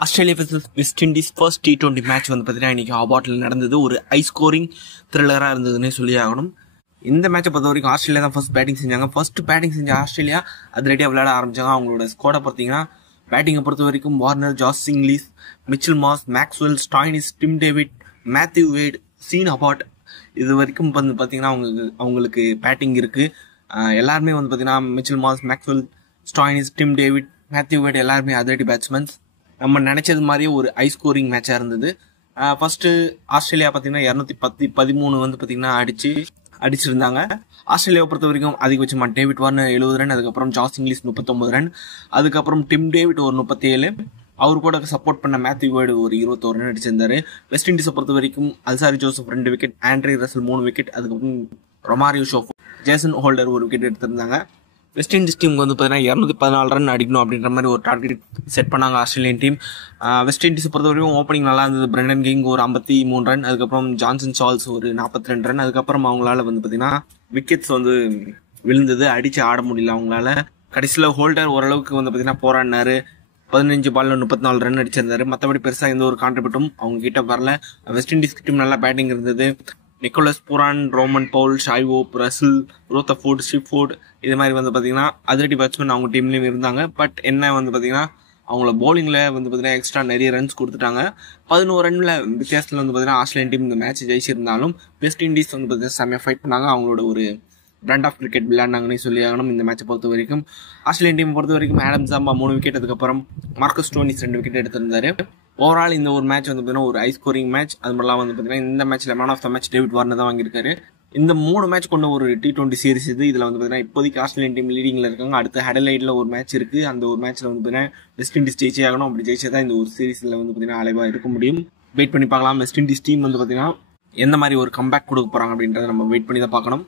Australia vs west Indies first T20 match வந்து பார்த்தீங்கன்னா இன்றைக்கி ஹாபார்ட்டில் நடந்தது. ஒரு ஹை ஸ்கோரிங் த்ரில்லராக இருந்ததுன்னே சொல்லி ஆகணும். இந்த மேட்சை பொறுத்த வரைக்கும் ஆஸ்திரேலியா தான் ஃபர்ஸ்ட் பேட்டிங் செஞ்சாங்க. ஃபர்ஸ்ட் பேட்டிங் செஞ்ச ஆஸ்திரேலியா அதிரடியாக விளையாட ஆரம்பிச்சாங்க. அவங்களோட ஸ்குவாடை பார்த்தீங்கன்னா பேட்டிங்கை பொறுத்த வரைக்கும் Warner, Josh Inglis, Mitchell Marsh, Maxwell, Stoinis, Tim David, Matthew Wade, Sean Abbott இது வரைக்கும் வந்து பார்த்தீங்கன்னா அவங்களுக்கு பேட்டிங் இருக்குது. எல்லாருமே வந்து பார்த்தீங்கன்னா Mitchell Marsh, Maxwell, Stoinis, Tim David, Matthew Wade எல்லாருமே அதிரடி பேட்ஸ்மேன்ஸ். நம்ம நினைச்சது மாதிரியே ஒரு ஹை ஸ்கோரிங் மேட்சாக இருந்தது. ஃபர்ஸ்ட் ஆஸ்திரேலியா பார்த்தீங்கன்னா 213 வந்து பார்த்தீங்கன்னா அடிச்சிருந்தாங்க. ஆஸ்திரேலியாவை பொறுத்த வரைக்கும் அதிகபட்சமா டேவிட் வார்னர் 70 ரன், அதுக்கப்புறம் ஜாஸ் இங்கிலீஷ் 39 ரன், அதுக்கப்புறம் டிம் டேவிட் ஒரு 37, அவரு கூட சப்போர்ட் பண்ண மேத்யூ வேர்டு ஒரு 21 ரன் அடிச்சிருந்தாரு. வெஸ்ட் இண்டீஸை பொறுத்த வரைக்கும் Alzarri Joseph 2 wicket, Andre Russell 3 wicket, அதுக்கப்புறம் ரொமாரியோ ஷோஃபோ, ஜேசன் ஹோல்டர் ஒரு விக்கெட் எடுத்திருந்தாங்க. வெஸ்ட் இண்டீஸ் டீமுக்கு வந்து பார்த்தீங்கன்னா 214 ரன் அடிக்கணும் அப்படின்ற மாதிரி ஒரு டார்கெட் செட் பண்ணாங்க ஆஸ்திரேலியன் டீம். வெஸ்ட் இண்டீஸை பொறுத்த வரைக்கும் ஓப்பனிங் நல்லா இருந்தது. பிரெண்டன் கிங் ஒரு 53 ரன், அதுக்கப்புறம் ஜான்சன் சார்ல்ஸ் ஒரு 42 ரன், அதுக்கப்புறம் அவங்களால வந்து பார்த்தீங்கன்னா விக்கெட்ஸ் வந்து விழுந்தது, அடிச்சு ஆட முடியல அவங்களால. கடைசியில் ஹோல்டர் ஓரளவுக்கு வந்து பார்த்தீங்கன்னா போராடினாரு. 15 பால்ல 34 ரன் அடிச்சிருந்தாரு. மற்றபடி பெருசாக எந்த ஒரு கான்ட்ரிபியூட்டும் அவங்க கிட்ட வரல. வெஸ்ட் இண்டீஸ் டீம் நல்லா பேட்டிங் இருந்தது. Nicholas Pooran, Roman Pavul, ஷாய்வோ, Russell, ரோத்தஃபோர்ட், ஷிஃபோர்ட் இது மாதிரி வந்து பார்த்தீங்கன்னா அதிரடி பேட்ஸ்மேன் அவங்க டீம்லேயும் இருந்தாங்க. பட் என்ன வந்து பார்த்தீங்கன்னா அவங்கள பவுலிங்கில் வந்து பார்த்தீங்கன்னா எக்ஸ்ட்ரா நிறைய ரன்ஸ் கொடுத்துட்டாங்க. 11 ரன்ல வித்தியாசத்தில் வந்து பார்த்தீங்கன்னா ஆஸ்திரேலியன் டீம் இந்த மேட்ச் ஜெயிச்சிருந்தாலும் வெஸ்ட் இண்டீஸ் வந்து பார்த்தீங்கன்னா செம்மையாக ஃபைட் பண்ணாங்க. அவங்களோட ஒரு பிராண்ட் ஆஃப் கிரிக்கெட் விளையாடினாங்கன்னு சொல்லி ஆகணும். இந்த மேட்சை பொறுத்த வரைக்கும் ஆஸ்திரேலியன் டீம் பொறுத்த வரைக்கும் ஆடம் சாம்பா 3 விக்கெட், அதுக்கப்புறம் மார்க்கஸ் ஸ்டோனிஸ் 2 விக்கெட் எடுத்திருந்தாரு. ஓவரால் இந்த ஒரு மேட்ச் வந்து பார்த்தீங்கன்னா ஒரு ஹை ஸ்கோரிங் மேட்ச். அது மாதிரிலாம் வந்து பார்த்தீங்கன்னா இந்த மேட்ச்ல man of the match David Warner தான் வாங்கியிருக்காரு. இந்த 3 மேட்ச் கொண்ட ஒரு T20 சீரிஸ் இது. இதில் வந்து பார்த்தீங்கன்னா இப்போதைக்கு ஆஸ்திரேலியன் டீம் லீடிங்கில் இருக்காங்க. அடுத்த ஹெடலைட்டில் ஒரு மேட்ச் இருக்குது. அந்த ஒரு மேட்ச்சில் வந்து பார்த்தீங்கன்னா வெஸ்ட் இண்டீஸ் ஜெயிச்சே ஆகணும். அப்படி ஜெயிச்சா தான் இந்த ஒரு சீரிஸில் வந்து பார்த்தீங்கன்னா அலைவாக இருக்க முடியும். வெயிட் பண்ணி பார்க்கலாம். வெஸ்ட் இண்டீஸ் டீம் வந்து பார்த்தீங்கன்னா எந்த மாதிரி ஒரு கம்பேக் கொடுக்க போகிறாங்க அப்படின்றத நம்ம வெயிட் பண்ணி தான் பார்க்கணும்.